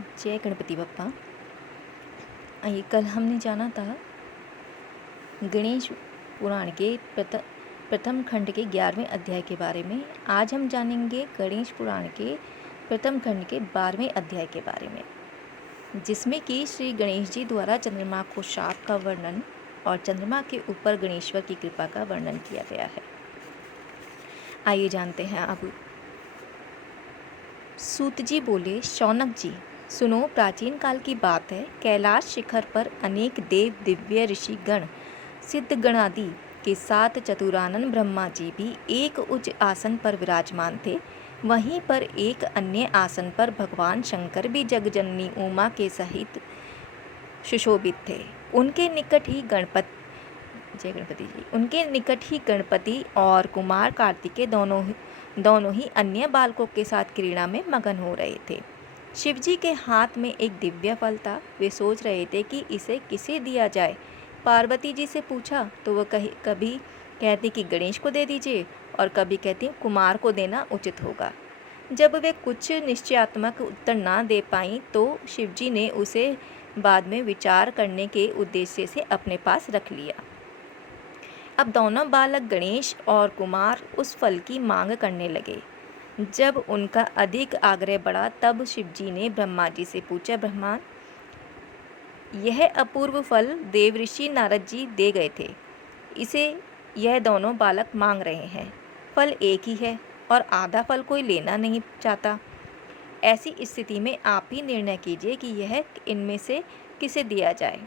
जय गणपति बप्पा। आइए, कल हमने जाना था गणेश पुराण के प्रथम खंड के 11वें अध्याय के बारे में। आज हम जानेंगे गणेश पुराण के प्रथम खंड के 12वें अध्याय के बारे में, जिसमें कि श्री गणेश जी द्वारा चंद्रमा को शाप का वर्णन और चंद्रमा के ऊपर गणेश्वर की कृपा का वर्णन किया गया है। आइए जानते हैं अब। सूत जी बोले, शौनक जी सुनो, प्राचीन काल की बात है। कैलाश शिखर पर अनेक देव दिव्य ऋषि गण सिद्ध गण आदि के साथ चतुरानन ब्रह्मा जी भी एक उच्च आसन पर विराजमान थे। वहीं पर एक अन्य आसन पर भगवान शंकर भी जगजननी उमा के सहित सुशोभित थे। उनके निकट ही गणपति और कुमार कार्तिकेय दोनों ही अन्य बालकों के साथ क्रीड़ा में मगन हो रहे थे। शिवजी के हाथ में एक दिव्य फल था। वे सोच रहे थे कि इसे किसे दिया जाए। पार्वती जी से पूछा तो वह कभी कहती कि गणेश को दे दीजिए और कभी कहती कुमार को देना उचित होगा। जब वे कुछ निश्चयात्मक उत्तर ना दे पाई तो शिवजी ने उसे बाद में विचार करने के उद्देश्य से अपने पास रख लिया। अब दोनों बालक गणेश और कुमार उस फल की मांग करने लगे। जब उनका अधिक आग्रह बढ़ा तब शिवजी ने ब्रह्मा जी से पूछा, ब्रह्मा, यह अपूर्व फल देवऋषि नारद जी दे गए थे, इसे यह दोनों बालक मांग रहे हैं। फल एक ही है और आधा फल कोई लेना नहीं चाहता। ऐसी स्थिति में आप ही निर्णय कीजिए कि यह इनमें से किसे दिया जाए।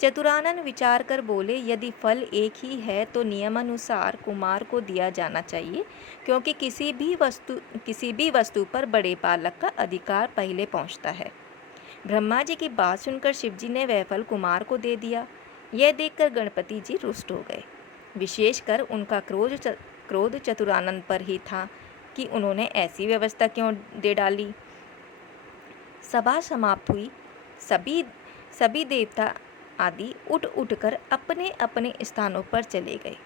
चतुरानन विचार कर बोले, यदि फल एक ही है तो नियमानुसार कुमार को दिया जाना चाहिए, क्योंकि किसी भी वस्तु पर बड़े बालक का अधिकार पहले पहुंचता है। ब्रह्मा जी की बात सुनकर शिवजी ने वह फल कुमार को दे दिया। यह देखकर गणपति जी रुष्ट हो गए। विशेषकर उनका क्रोध चतुरानन पर ही था कि उन्होंने ऐसी व्यवस्था क्यों दे डाली। सभा समाप्त हुई। सभी देवता आदि उठ कर अपने अपने स्थानों पर चले गए।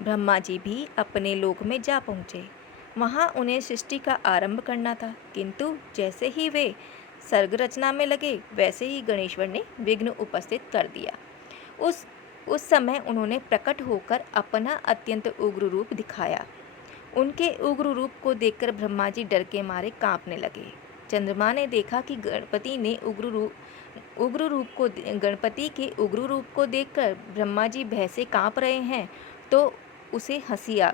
ब्रह्मा जी भी अपने लोक में जा पहुँचे। वहाँ उन्हें सृष्टि का आरंभ करना था, किंतु जैसे ही वे सर्ग रचना में लगे वैसे ही गणेश्वर ने विघ्न उपस्थित कर दिया। उस समय उन्होंने प्रकट होकर अपना अत्यंत उग्र रूप दिखाया। उनके उग्र रूप को देखकर ब्रह्मा जी डर के मारे कांपने लगे। चंद्रमा ने देखा कि गणपति के उग्र रूप को देखकर ब्रह्मा जी भय से कांप रहे हैं तो उसे हंसी आ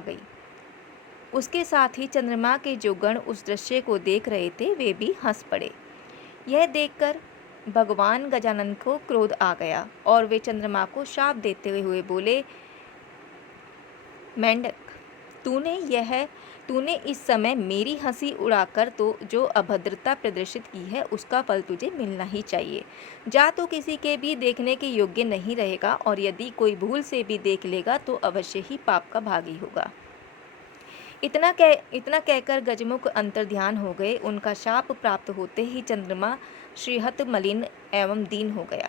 गई। उसके साथ ही चंद्रमा के जो गण उस दृश्य को देख रहे थे वे भी हंस पड़े। यह देखकर भगवान गजानन को क्रोध आ गया और वे चंद्रमा को शाप देते हुए बोले, मेंढक, तूने इस समय मेरी हंसी उड़ाकर तो जो अभद्रता प्रदर्शित की है उसका फल तुझे मिलना ही चाहिए। जा तो किसी के भी देखने के योग्य नहीं रहेगा और यदि कोई भूल से भी देख लेगा तो अवश्य ही पाप का भागी होगा। इतना कहकर गजमुख अंतर्ध्यान हो गए। उनका शाप प्राप्त होते ही चंद्रमा श्रीहत मलिन एवं दीन हो गया।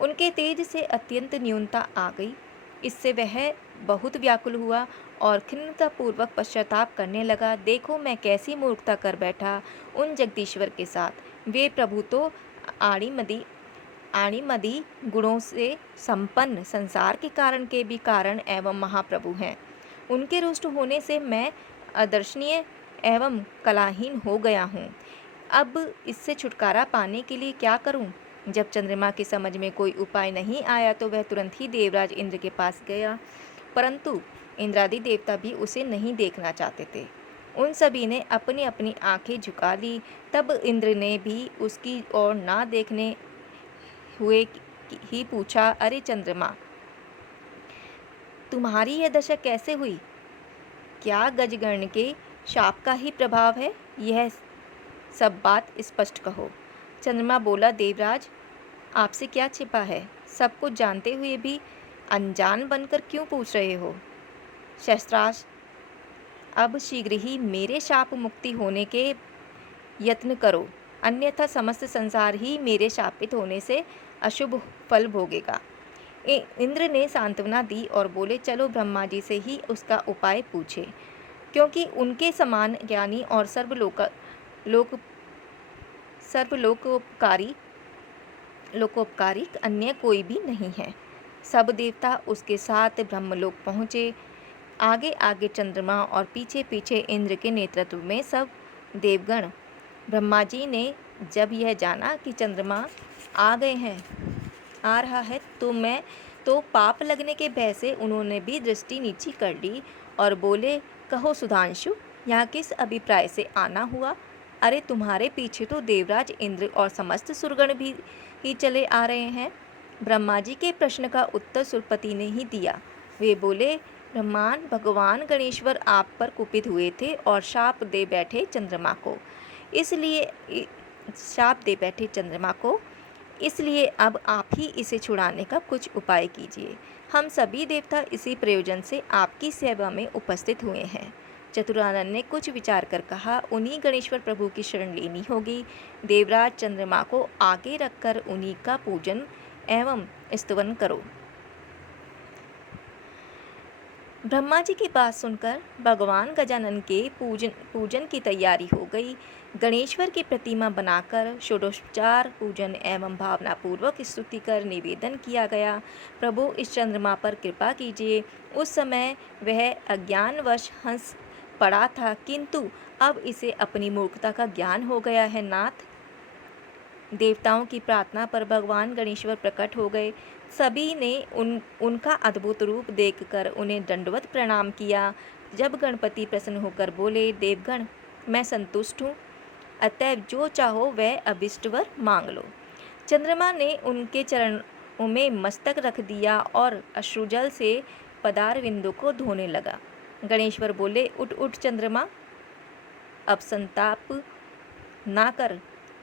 उनके तेज से अत्यंत न्यूनता आ गई। इससे वह बहुत व्याकुल हुआ और खिन्नतापूर्वक पश्चाताप करने लगा। देखो, मैं कैसी मूर्खता कर बैठा उन जगदीश्वर के साथ। वे प्रभु तो आणिमदी गुणों से संपन्न संसार के कारण के भी कारण एवं महाप्रभु हैं। उनके रुष्ट होने से मैं अदर्शनीय एवं कलाहीन हो गया हूँ। अब इससे छुटकारा पाने के लिए क्या करूँ? जब चंद्रमा की समझ में कोई उपाय नहीं आया तो वह तुरंत ही देवराज इंद्र के पास गया, परंतु इंद्रादि देवता भी उसे नहीं देखना चाहते थे। उन सभी ने अपनी अपनी आंखें झुका ली। तब इंद्र ने भी उसकी ओर ना देखने हुए ही पूछा, अरे चंद्रमा, तुम्हारी यह दशा कैसे हुई? क्या गजगण के शाप का ही प्रभाव है? यह सब बात स्पष्ट कहो। चंद्रमा बोला, देवराज, आपसे क्या छिपा है? सब कुछ जानते हुए भी अनजान बनकर क्यों पूछ रहे हो? शस्त्रास्त्र, अब शीघ्र ही मेरे शाप मुक्ति होने के यत्न करो, अन्यथा समस्त संसार ही मेरे शापित होने से अशुभ फल भोगेगा। इंद्र ने सांत्वना दी और बोले, चलो ब्रह्मा जी से ही उसका उपाय पूछे, क्योंकि उनके समान ज्ञानी और लोक सर्वलोकोपकारी लोकोपकारी अन्य कोई भी नहीं है। सब देवता उसके साथ ब्रह्मलोक पहुँचे। आगे आगे चंद्रमा और पीछे पीछे इंद्र के नेतृत्व में सब देवगण। ब्रह्मा जी ने जब यह जाना कि चंद्रमा आ रहा है तो पाप लगने के भय से उन्होंने भी दृष्टि नीची कर ली और बोले, कहो सुधांशु, यहाँ किस अभिप्राय से आना हुआ? अरे तुम्हारे पीछे तो देवराज इंद्र और समस्त सुरगण भी ही चले आ रहे हैं। ब्रह्मा जी के प्रश्न का उत्तर सुरपति ने ही दिया। वे बोले, ब्रह्मान भगवान गणेश्वर आप पर कुपित हुए थे और शाप दे बैठे चंद्रमा को, इसलिए अब आप ही इसे छुड़ाने का कुछ उपाय कीजिए। हम सभी देवता इसी प्रयोजन से आपकी सेवा में उपस्थित हुए हैं। चतुरानन ने कुछ विचार कर कहा, उन्हीं गणेश्वर प्रभु की शरण लेनी होगी। देवराज चंद्रमा को आगे रखकर उन्हीं का पूजन एवं स्तवन करो। ब्रह्मा जी की बात सुनकर भगवान गजानन के पूजन की तैयारी हो गई। गणेश्वर की प्रतिमा बनाकर षोडशोपचार पूजन एवं भावनापूर्वक स्तुति कर निवेदन किया गया। प्रभु इस चंद्रमा पर कृपा कीजिए। उस समय वह अज्ञानवश हंस पड़ा था, किंतु अब इसे अपनी मूर्खता का ज्ञान हो गया है नाथ। देवताओं की प्रार्थना पर भगवान गणेश्वर प्रकट हो गए। सभी ने उनका अद्भुत रूप देखकर उन्हें दंडवत प्रणाम किया। जब गणपति प्रसन्न होकर बोले, देवगण, मैं संतुष्ट हूँ, अतः जो चाहो वह अभिष्टवर मांग लो। चंद्रमा ने उनके चरणों में मस्तक रख दिया और अश्रुजल से पदारविंदों को धोने लगा। गणेश्वर बोले, उठ उठ चंद्रमा, अब संताप ना कर,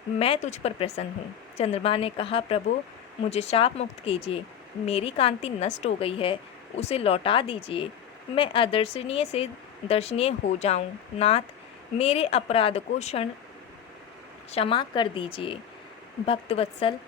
मैं तुझ पर प्रसन्न हूँ। चंद्रमा ने कहा, प्रभु मुझे शाप मुक्त कीजिए, मेरी कांति नष्ट हो गई है, उसे लौटा दीजिए, मैं अदर्शनीय से दर्शनीय हो जाऊँ। नाथ, मेरे अपराध को क्षमा कर दीजिए। भक्तवत्सल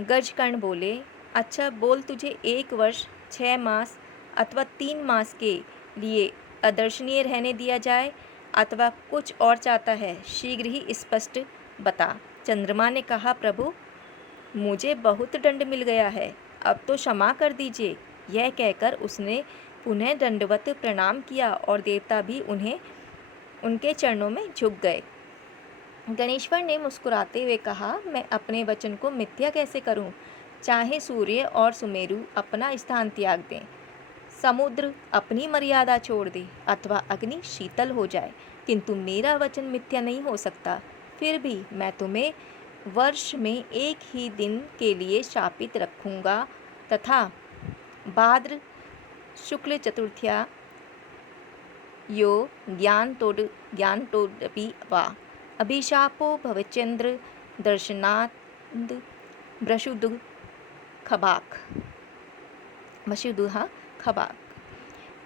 गजकर्ण बोले, अच्छा बोल, तुझे 1 वर्ष 6 मास अथवा 3 मास के लिए अदर्शनीय रहने दिया जाए अथवा कुछ और चाहता है, शीघ्र ही स्पष्ट बता। चंद्रमा ने कहा, प्रभु मुझे बहुत दंड मिल गया है, अब तो क्षमा कर दीजिए। यह कहकर उसने पुनः दंडवत प्रणाम किया और देवता भी उनके चरणों में झुक गए। गणेश्वर ने मुस्कुराते हुए कहा, मैं अपने वचन को मिथ्या कैसे करूं? चाहे सूर्य और सुमेरु अपना स्थान त्याग दें, समुद्र अपनी मर्यादा छोड़ दे अथवा अग्नि शीतल हो जाए, किंतु मेरा वचन मिथ्या नहीं हो सकता। फिर भी मैं तुम्हें वर्ष में 1 ही दिन के लिए शापित रखूँगा तथा भाद्र शुक्ल चतुर्थ्या यो ज्ञानतोडपि वा अभिशापो भवचंद्र दर्शनात् वसुदुः खबाक।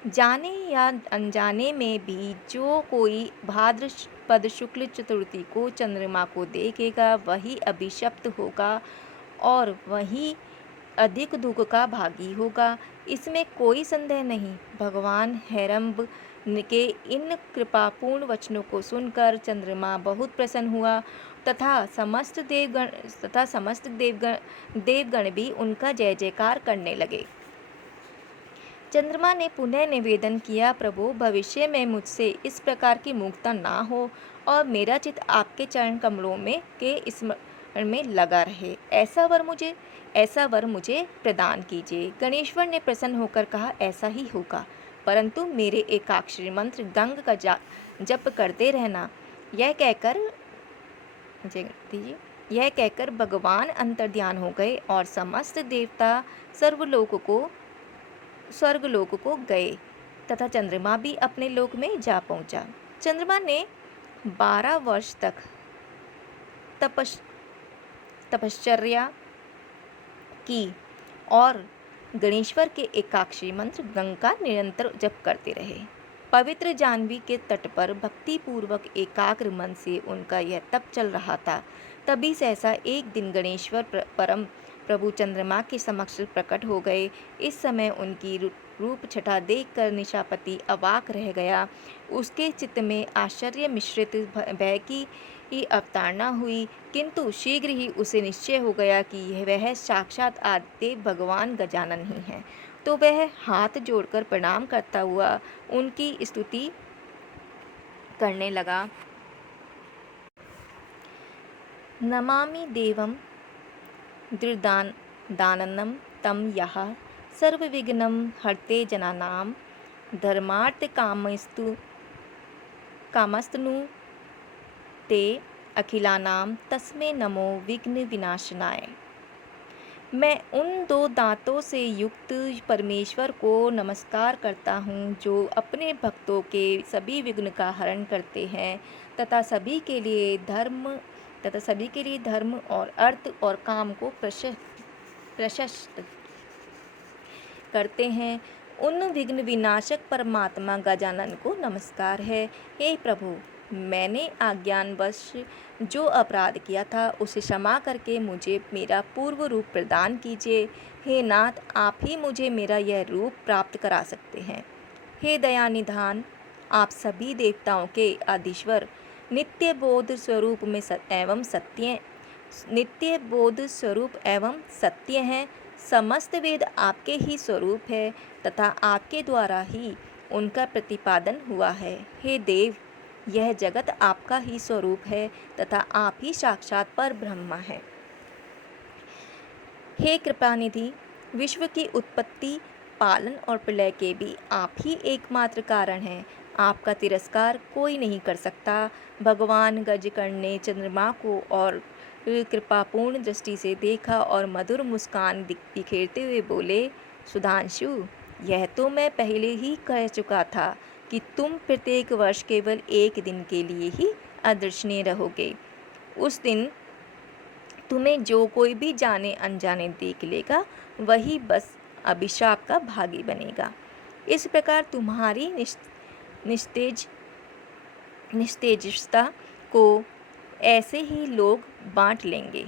जाने या अनजाने में भी जो कोई भाद्रपद शुक्ल चतुर्थी को चंद्रमा को देखेगा वही अभिशप्त होगा और वही अधिक दुख का भागी होगा, इसमें कोई संदेह नहीं। भगवान हैरंब के इन कृपापूर्ण वचनों को सुनकर चंद्रमा बहुत प्रसन्न हुआ तथा समस्त देवगण भी उनका जय जयकार करने लगे। चंद्रमा ने पुनः निवेदन किया, प्रभु भविष्य में मुझसे इस प्रकार की मूर्खता ना हो और मेरा चित्त आपके चरण कमलों में के स्मरण में लगा रहे, ऐसा वर मुझे प्रदान कीजिए। गणेश्वर ने प्रसन्न होकर कहा, ऐसा ही होगा, परंतु मेरे एकाक्षरी मंत्र गंग का जप करते रहना। यह कहकर भगवान अंतर्ध्यान हो गए और समस्त देवता स्वर्गलोक को गए तथा चंद्रमा भी अपने लोक में जा पहुंचा। चंद्रमा ने 12 वर्ष तक तपश्चर्या की और गणेश्वर के एकाक्षरी मंत्र गंग का निरंतर जप करते रहे। पवित्र जाह्नवी के तट पर भक्तिपूर्वक एकाग्र मन से उनका यह तप चल रहा था। तभी सहसा एक दिन गणेश्वर परम प्रभु चंद्रमा के समक्ष प्रकट हो गए। इस समय उनकी रूप छटा देखकर निशापति अवाक रह गया। उसके चित्त में आश्चर्य मिश्रित भय की अवतारणा हुई, किंतु शीघ्र ही उसे निश्चय हो गया कि वह साक्षात आदिदेव भगवान गजानन ही हैं। तो वह हाथ जोड़कर प्रणाम करता हुआ उनकी स्तुति करने लगा। नमामि देवं दानन्नं तं यः सर्वविघ्नं हरते जनानां कामस्तनु ते अखिलानां तस्मै नमो विघ्न विनाशनाय। मैं उन दो दांतों से युक्त परमेश्वर को नमस्कार करता हूँ जो अपने भक्तों के सभी विघ्न का हरण करते हैं तथा सभी के लिए धर्म और अर्थ और काम को प्रशस्त करते हैं। उन विघ्न विनाशक परमात्मा गजानन को नमस्कार है। हे प्रभु, मैंने अज्ञानवश जो अपराध किया था उसे क्षमा करके मुझे मेरा पूर्व रूप प्रदान कीजिए। हे नाथ, आप ही मुझे मेरा यह रूप प्राप्त करा सकते हैं। हे दयानिधान, आप सभी देवताओं के आदिश्वर नित्य बोध स्वरूप एवं सत्य हैं। समस्त वेद आपके ही स्वरूप है तथा आपके द्वारा ही उनका प्रतिपादन हुआ है। हे देव, यह जगत आपका ही स्वरूप है तथा आप ही साक्षात पर ब्रह्म हैं। हे कृपानिधि, विश्व की उत्पत्ति, पालन और प्रलय के भी आप ही एकमात्र कारण हैं। आपका तिरस्कार कोई नहीं कर सकता। भगवान गजकर्ण ने चंद्रमा को और कृपापूर्ण दृष्टि से देखा और मधुर मुस्कान बिखेरते हुए बोले, सुधांशु, यह तो मैं पहले ही कह चुका था कि तुम प्रत्येक वर्ष केवल एक दिन के लिए ही अदृश्य रहोगे। उस दिन तुम्हें जो कोई भी जाने अनजाने देख लेगा वही बस अभिशाप का भागी बनेगा। इस प्रकार तुम्हारी निस्तेजता को ऐसे ही लोग बांट लेंगे।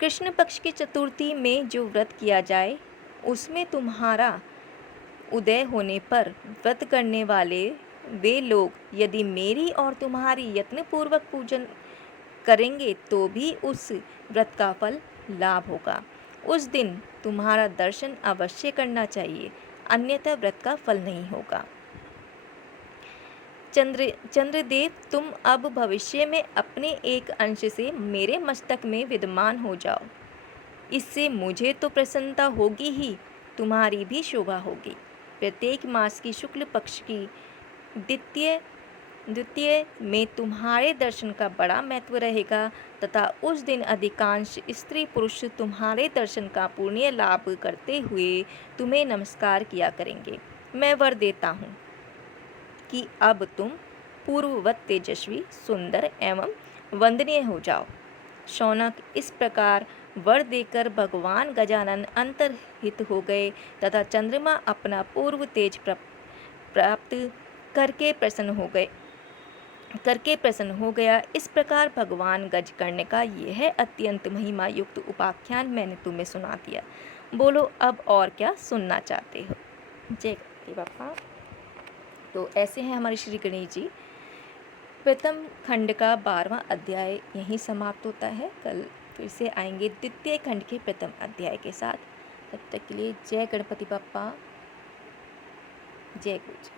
कृष्ण पक्ष की चतुर्थी में जो व्रत किया जाए उसमें तुम्हारा उदय होने पर व्रत करने वाले वे लोग यदि मेरी और तुम्हारी यत्नपूर्वक पूजन करेंगे तो भी उस व्रत का फल लाभ होगा। उस दिन तुम्हारा दर्शन अवश्य करना चाहिए, अन्यथा व्रत का फल नहीं होगा। चंद्रदेव, तुम अब भविष्य में अपने एक अंश से मेरे मस्तक में विद्यमान हो जाओ। इससे मुझे तो प्रसन्नता होगी ही, तुम्हारी भी शोभा होगी। प्रत्येक मास की शुक्ल पक्ष की द्वितीय में तुम्हारे दर्शन का बड़ा महत्व रहेगा तथा उस दिन अधिकांश स्त्री पुरुष तुम्हारे दर्शन का पुण्य लाभ करते हुए तुम्हें नमस्कार किया करेंगे। मैं वर देता हूँ कि अब तुम पूर्ववत तेजस्वी, सुंदर एवं वंदनीय हो जाओ। शौनक इस प्रकार वर देकर भगवान गजानन अंतर्हित हो गए तथा चंद्रमा अपना पूर्व तेज प्राप्त करके प्रसन्न हो गया। इस प्रकार भगवान गजकर्ण का यह अत्यंत महिमा युक्त उपाख्यान मैंने तुम्हें सुना दिया। बोलो, अब और क्या सुनना चाहते हो? जय गणपति बाप्पा। तो ऐसे हैं हमारे श्री गणेश जी। प्रथम खंड का 12वां अध्याय यहीं समाप्त होता है। कल फिर से आएंगे द्वितीय खंड के प्रथम अध्याय के साथ। तब तक के लिए जय गणपति बाप्पा, जय गुरु जी।